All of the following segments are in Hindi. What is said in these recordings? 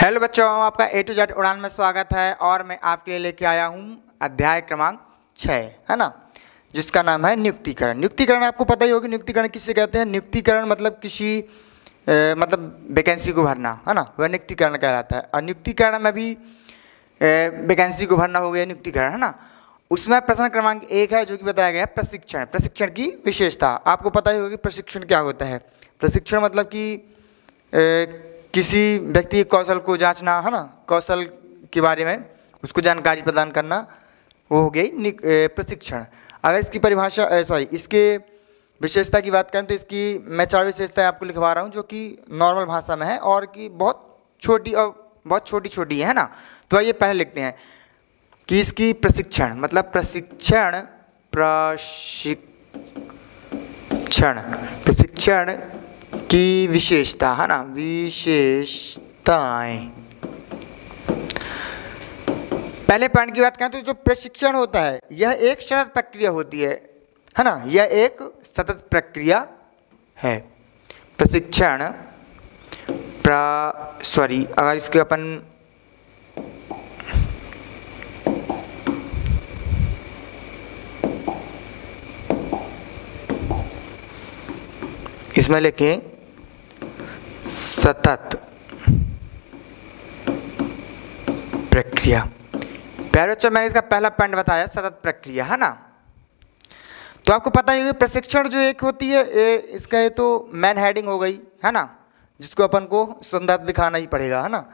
हेलो बच्चों, आपका A to Z उड़ान में स्वागत है और मैं आपके लिए लेके आया हूँ अध्याय क्रमांक 6, है ना, जिसका नाम है नियुक्तिकरण। नियुक्तिकरण आपको पता ही होगा, नियुक्तिकरण किसे कहते हैं। नियुक्तिकरण मतलब किसी मतलब वैकेंसी को भरना, है ना, वह नियुक्तिकरण कहलाता है। और नियुक्तिकरण में भी वैकेंसी को भरना हो गया नियुक्तिकरण, है ना। उसमें प्रश्न क्रमांक 1 है जो कि बताया गया है प्रशिक्षण। प्रशिक्षण की विशेषता आपको पता ही होगी। प्रशिक्षण क्या होता है? प्रशिक्षण मतलब कि किसी व्यक्ति के कौशल को जांचना, है ना, कौशल के बारे में उसको जानकारी प्रदान करना, वो हो गई प्रशिक्षण। अगर इसकी परिभाषा इसके विशेषता की बात करें तो इसकी मैं 4 विशेषताएं आपको लिखवा रहा हूँ जो कि नॉर्मल भाषा में है और कि बहुत छोटी और बहुत छोटी छोटी है ना। तो आइए पहले लिखते हैं कि इसकी प्रशिक्षण मतलब प्रशिक्षण की विशेषता, है ना, विशेषताएं। पहले पॉइंट की बात करें तो जो प्रशिक्षण होता है यह एक सतत प्रक्रिया होती है ना, यह एक सतत प्रक्रिया है। प्रशिक्षण अगर इसके अपन इसमें लिखें सतत प्रक्रिया। प्यारे बच्चों, मैंने इसका पहला पॉइंट बताया सतत प्रक्रिया, है ना। तो आपको पता ही है प्रशिक्षण जो एक होती है इसका ये तो मेन हेडिंग हो गई, है ना, जिसको अपन को संदर्भ दिखाना ही पड़ेगा, है ना।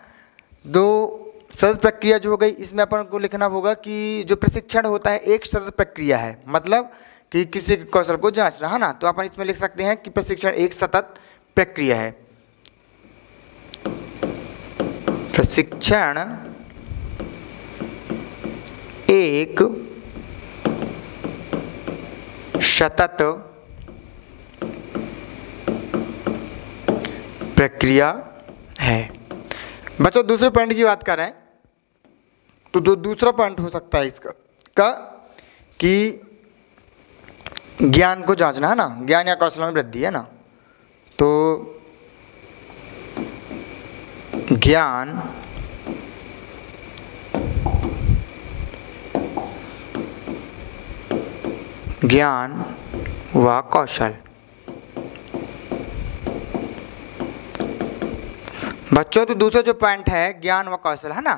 दो सतत प्रक्रिया जो हो गई, इसमें अपन को लिखना होगा कि जो प्रशिक्षण होता है एक सतत प्रक्रिया है, मतलब कि किसी के कौशल को जांचना, है ना। तो अपन इसमें लिख सकते हैं कि प्रशिक्षण एक सतत प्रक्रिया है। प्रशिक्षण एक सतत प्रक्रिया है। बच्चों, दूसरे पॉइंट की बात करें तो दूसरा पॉइंट हो सकता है इसका कि ज्ञान को जांचना, है ना, ज्ञान या कौशल में वृद्धि, है ना। तो ज्ञान व कौशल। बच्चों, तो दूसरा जो पॉइंट है ज्ञान व कौशल, है ना,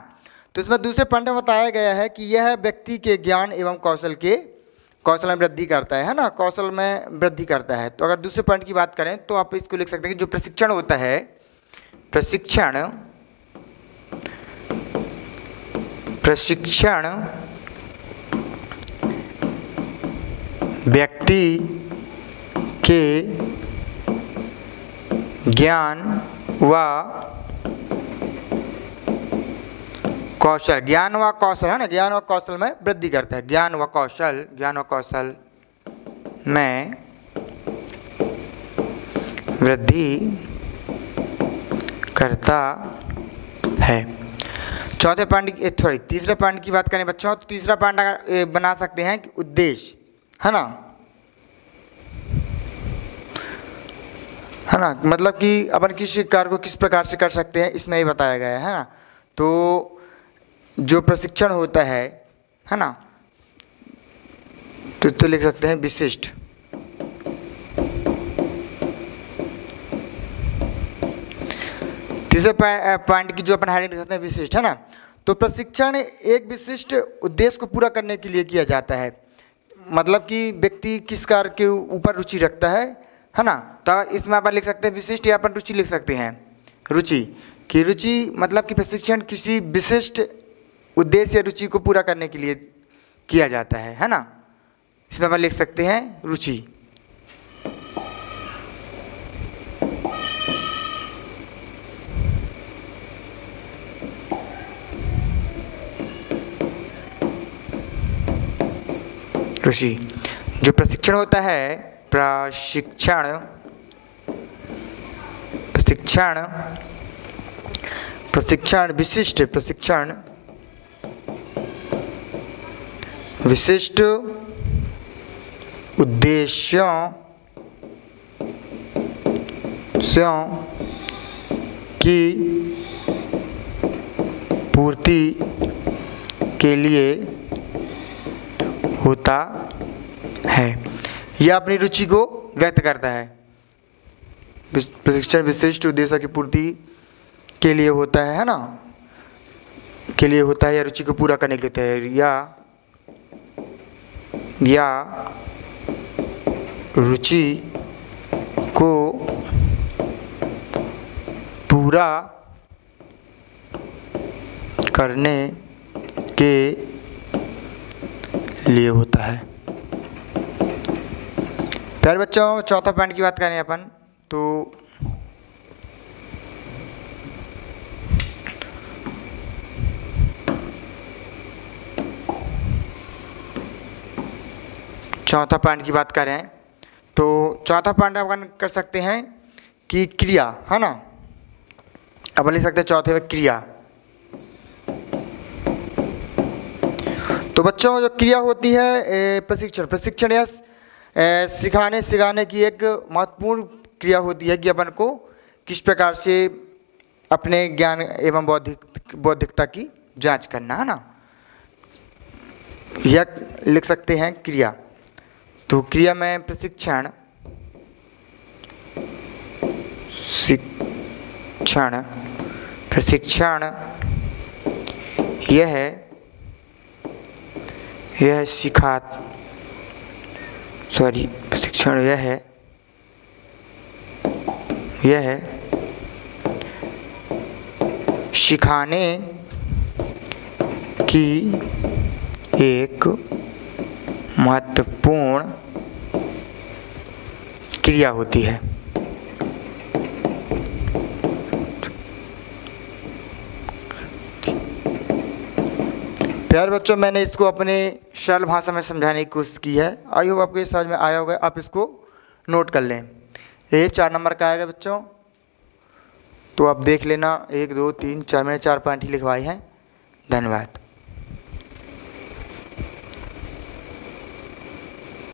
तो इसमें दूसरे पॉइंट में बताया गया है कि यह व्यक्ति के ज्ञान एवं कौशल में वृद्धि करता है ना, कौशल में वृद्धि करता है। तो अगर दूसरे पॉइंट की बात करें तो आप इसको लिख सकते हैं कि जो प्रशिक्षण होता है, प्रशिक्षण व्यक्ति के ज्ञान व कौशल, ज्ञान व कौशल, है ना, ज्ञान व कौशल में वृद्धि करता है। ज्ञान व कौशल में वृद्धि करता है। तीसरे पॉइंट की बात करें बच्चों, तो तीसरा पॉइंट अगर बना सकते हैं कि उद्देश्य, है ना, मतलब कि अपन किसी कार्य को किस प्रकार से कर सकते हैं इसमें ही बताया गया है ना। तो जो प्रशिक्षण होता है ना, तो लिख सकते हैं विशिष्ट। तीसरे पॉइंट की जो अपन हेडिंग लिख सकते हैं विशिष्ट, है ना। तो प्रशिक्षण एक विशिष्ट उद्देश्य को पूरा करने के लिए किया जाता है, मतलब कि व्यक्ति किस कार्य के ऊपर रुचि रखता है ना। तो इसमें अपन लिख सकते हैं विशिष्ट, या अपन रुचि लिख सकते हैं रुचि की। रुचि मतलब कि प्रशिक्षण किसी विशिष्ट उद्देश्य या रुचि को पूरा करने के लिए किया जाता है ना। इसमें अपन लिख सकते हैं रुचि। जो प्रशिक्षण होता है, प्रशिक्षण विशिष्ट उद्देश्यों की पूर्ति के लिए होता है। यह अपनी रुचि को व्यक्त करता है। प्रशिक्षण विशिष्ट उद्देश्य की पूर्ति के लिए होता है ना, के लिए होता है या रुचि को पूरा करने के लिए होता है, या रुचि को पूरा करने के लिए होता है। प्यारे बच्चों, चौथा पॉइंट की बात करें अपन तो चौथा पॉइंट की बात करें तो चौथा पॉइंट अपन कर सकते हैं कि क्रिया, है ना। अपन लिख सकते हैं चौथे में क्रिया। तो बच्चों जो क्रिया होती है प्रशिक्षण या सिखाने की एक महत्वपूर्ण क्रिया होती है कि अपन को किस प्रकार से अपने ज्ञान एवं बौद्धिकता की जांच करना, है ना। यह लिख सकते हैं क्रिया। तो क्रिया में प्रशिक्षण यह सिखाने की एक महत्वपूर्ण क्रिया होती है। प्यारे बच्चों, मैंने इसको अपने सरल भाषा में समझाने की कोशिश की है। आई होप आपको ये समझ में आया होगा। आप इसको नोट कर लें। ये 4 नंबर का आएगा बच्चों, तो आप देख लेना। 1 2 3 4 मैंने 4 पॉइंट ही लिखवाए हैं। धन्यवाद।